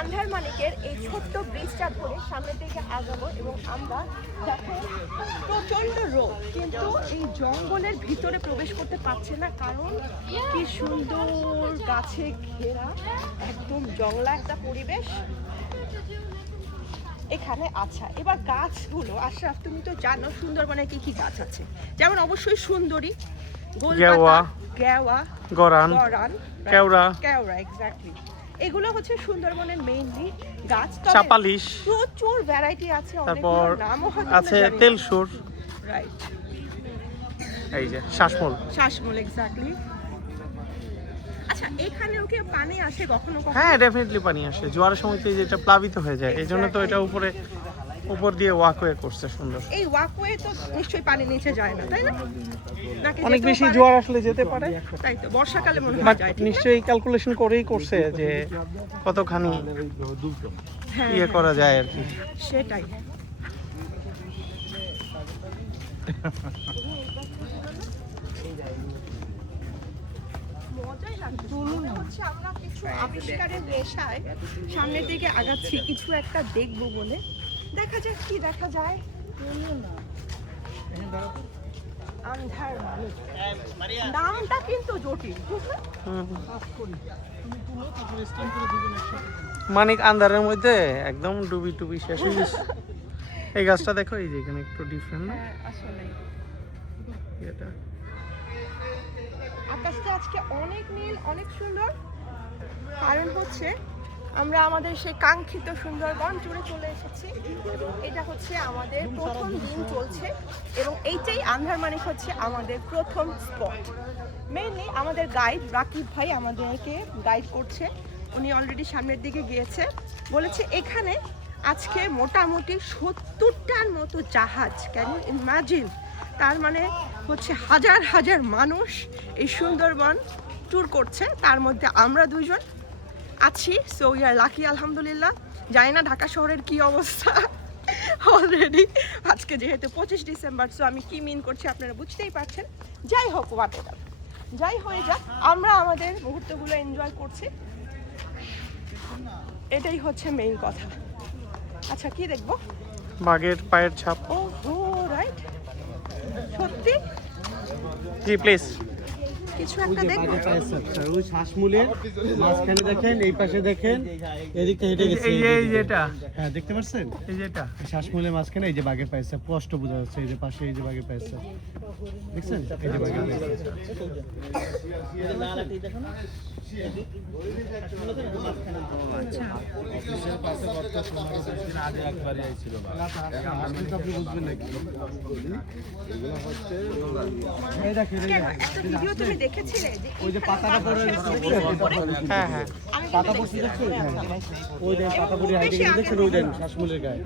আন্ধার মালিকের এই ছোট্ট ব্রিজটা ধরে সামনের দিকে আগাবো এবং আমরা দেখো প্রচণ্ড রোদ কিন্তু এই জঙ্গলের ভিতরে প্রবেশ করতে পারছে না কারণ কি সুন্দর গাছে ঘেরা একদম জংলা একটা পরিবেশ এখানে আচ্ছা এবার গাছগুলো আশরাফ তুমি তো জানো সুন্দরবনে কি কি গাছ আছে। যেমন অবশ্যই সুন্দরী গোলপাতা, গেওয়া, গেওয়া গরান গরান কেওড়া। কেওড়া এক্স্যাক্টলি এগুলো হচ্ছে সুন্দরবনের মেইনলি গাছ। চাপালিশ। প্রচুর ভ্যারাইটি আছে তারপর আছে তেলসুর। রাইট এই যে শ্বাসমূল শ্বাসমূল এক্স্যাক্টলি আচ্ছা এখানেও কি পানি আসে কখনো কখনো? হ্যাঁ ডেফিনেটলি পানি আসে। জোয়ারের সময় তো এটা প্লাবিত হয়ে যায়। এই জন্য তো এটা উপরে উপর দিয়ে ওয়াকওয়ে করছে সুন্দর। এই ওয়াকওয়ে তো নিশ্চয়ই পানি নিচে যায় না তাই না? নাকি অনেক বেশি জোয়ার আসলে যেতে পারে। তাই তো বর্ষাকালে মনে হয় যায়। নিশ্চয়ই ক্যালকুলেশন করেই করছে যে কতখানি হ্যাঁ, ইয়ে হ্যাঁ, করা যায় আর কি। সেটাই। হচ্ছে আমরা কিছু আবিষ্কারের নেশায় সামনের দিকে আগাচ্ছি কিছু একটা দেখব বলে। দেখা যাক কি দেখা যায়। আন্ধার নামটা কিন্তু জটিল মানিক আন্ধারের মধ্যে একদম ডুবি টুবি শেষ হয়ে গেছে। এই গাছটা দেখো এই যে এখানে একটু ডিফারেন্ট না? হ্যাঁ এটা আকাশটা আজকে অনেক নীল অনেক সুন্দর। কারণ হচ্ছে আমরা আমাদের সেই কাঙ্ক্ষিত সুন্দরবন জুড়ে চলে এসেছি। এবং এটা হচ্ছে আমাদের প্রথম দিন চলছে এবং এইটাই আন্ধার মানিক হচ্ছে আমাদের প্রথম স্পট। মেইনলি আমাদের গাইড রাকিব ভাই আমাদেরকে গাইড করছে। উনি অলরেডি সামনের দিকে গিয়েছে। বলেছে, এখানে আজকে মোটামুটি সত্তরটার মতো জাহাজ ক্যান ইউ ইমাজিন তার মানে হচ্ছে হাজার হাজার মানুষ এই সুন্দরবন ট্যুর করছে। তার মধ্যে আমরা দুইজন। আছি সো ইয়ার লাকি আলহামদুলিল্লাহ। জানি না ঢাকা শহরের কি অবস্থা। অলরেডি আজকে যেহেতু পঁচিশ ডিসেম্বর সো আমি কি মিন করছি আপনারা বুঝতেই পারছেন। যাই হোক হোয়াট যাই হয়ে যাক আমরা আমাদের মুহূর্তগুলো এনজয় করছি। এটাই হচ্ছে মেইন কথা। আচ্ছা কি দেখব? বাঘের পায়ের ছাপ। ও রাইট সত্যি? জি প্লিজ কিছু একটা দেখব। সাপটা, ওই শ্বাসমূলের মাঝখানে দেখেন এই পাশে দেখেন এদিকটা হেঁটে গেছে এই যে এই যেটা হ্যাঁ দেখতে পাচ্ছেন? এই যেটা শ্বাসমূলের মাঝখানে এই যে বাঘের পায়ের সাপ স্পষ্ট বোঝা যাচ্ছে এই যে পাশে এই যে বাঘের পায়ের সাপ। দেখছেন? এই যে বাঘের পায়ের এই দেখেন এই কেন দেখেন। একটা ভিডিও তুমি দেখেছিলে যে ওই যে পাতাটা পড়ে বাতাসের গেছে, ব্রিজের উপরে? হ্যাঁ হ্যাঁ। পাতা পড়ছে দেখছেন হ্যাঁ। ওই দেখেন পাতা পড়ে হাইটে দেখছেন ওই দেখেন শ্বাসমূলের গায়ে?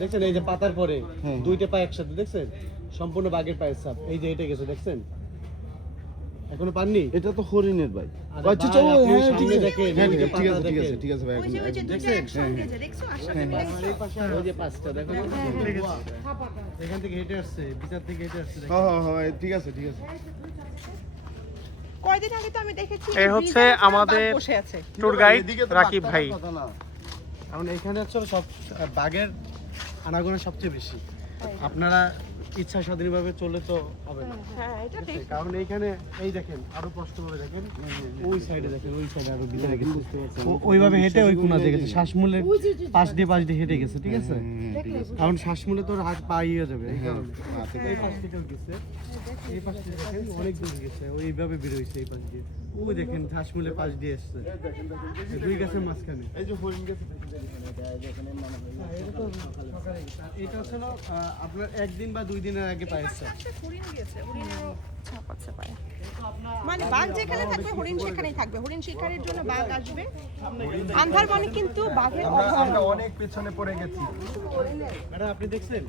দেখছেন? এই যে পাতার পরে দুইটা পা একসাথে দেখছেন? সম্পূর্ণ বাঘের পায়ের ছাপ। এই যে হেঁটে গেছে দেখছেন? এখনও পাননি? এটা তো হরিণের ভাই আচ্ছা চলো হ্যাঁ ঠিক আছে। হ্যাঁ যে ঠিক আছে ঠিক আছে ঠিক আছে ভাই দুইটা দেখছেন? ওই যে পাঁচটা দেখো এখান থেকে হেঁটে আসছে বিচার থেকে হেঁটে আসছে হ্যাঁ হ্যাঁ হ্যাঁ ঠিক আছে ঠিক আছে। কয়দিন আগে তো আমি দেখেছি এই হচ্ছে আমাদের- বসে আছে। ট্যুর গাইড রাকিব ভাই। কারণ এখানে হচ্ছে সব বাঘের আনাগোনা সবচেয়ে বেশি। আপনারা ইচ্ছা স্বাধীনভাবে চলে তো হবে না। হ্যাঁ ঠিক কারণ এইখানে এই দেখেন আরও কষ্ট করে দেখেন। ওই সাইডে দেখেন ওই সাইডে আরও গেছে ওইভাবে হেঁটে ওই কোনা দিয়ে গেছে শ্বাসমূলের পাশ দিয়ে পাশ দিয়ে হেঁটে গেছে ঠিক আছে? কারণ শ্বাসমূলে তো হাত পা ইয়ে যাবে এই কারণে। এই পাশ থেকেও গেছে। এই পাশ থেকে দেখেন অনেক দূর গেছে ওইভাবে বের হয়েছে এই পাশ দিয়ে। ওই দেখেন শ্বাসমূলের পাশ দিয়ে এসছে। দুই গাছের মাঝখানে। এই যে হরিণ গেছে এটা হচ্ছে না আপনার একদিন বা দুই দিনের আগে পাইছে পায়ে। মানে বাঘ যেখানে থাকবে হরিণ সেখানেই থাকবে। হরিণ শিকারের জন্য বাঘ আসবে। আন্ধার মানে কিন্তু বাঘের অভয়ারণ্য। অনেক পেছনে পড়ে গেছি। ম্যাডাম আপনি দেখছেন?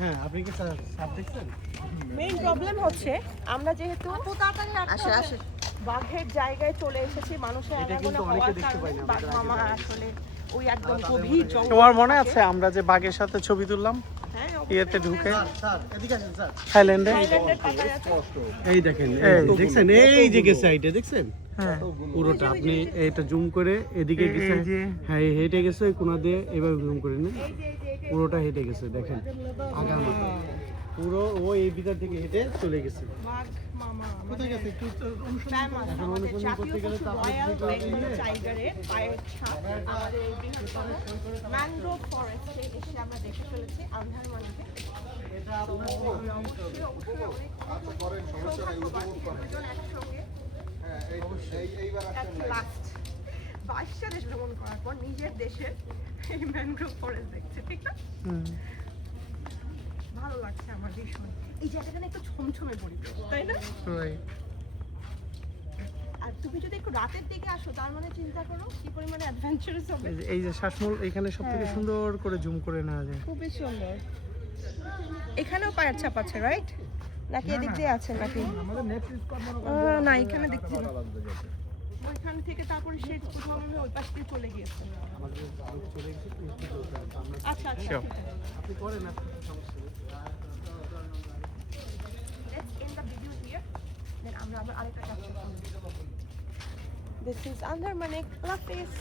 হ্যাঁ আপনি কি সাপ দেখছেন? মেইন প্রবলেম হচ্ছে আমরা যেহেতু আসে আসে বাঘের জায়গায় চলে এসেছি মানুষের বাঘ মামা আসলে ওই একদম গভীর জঙ্গল তোমার মনে আছে আমরা যে বাঘের সাথে ছবি তুললাম? হ্যাঁ ইয়েতে ঢুকে। স্যার এদিকে আসেন স্যার। থাইল্যান্ডে। থাইল্যান্ডের টাকায় আছে এই দেখেন এই এই দেখছেন এই যে গেছে সাইডে দেখছেন? হ্যাঁ। পুরোটা আপনি এটা জুম করে এদিকে গেছে। হ্যাঁ এই হেঁটে গেছে ওই কোনা দিয়ে এভাবে জুম করে নেন। পুরোটা হেঁটে গেছে দেখেন। আগার মতো পুরো ও এই ভিতর থেকে হেঁটে চলে গেছে। বাঘ মামা কোথায় গেছে? একটু বৃহত্তম ম্যানগ্রোভ ফরেস্টে এসে আমরা দেখে ফেলেছি একসঙ্গে। at last বাইশটা দেশ ভ্রমণ করার পর নিজের দেশের এই ম্যানগ্রোভ ফরেস্ট দেখছে ঠিক না? হুম। ভালো লাগছে আমার ভীষণ। এই জায়গাটা না একটু ছমছমে পরিবেশ তাই না? আর তুমি যদি একটু রাতের দিকে আসো তার মানে চিন্তা করো কি পরিমাণে অ্যাডভেঞ্চারাস হবে। এই যে- এই যে শ্বাসমূল এখানে সব থেকে হ্যাঁ। সুন্দর করে জুম করে নেওয়া যায়। খুবই সুন্দর। এখানেও পায়ের ছাপ আছে রাইট নাকি এদিক দিয়ে আছে নাকি? না এখানে দেখছি ওইখান থেকে তারপরে সে কোথাও ওই পাশ দিয়ে চলে গিয়েছে। আচ্ছা আচ্ছা আপনি করেন আপনি Then আমরা আবার আরেকটা capture করব. This is Andarmanik. Allah Hafiz.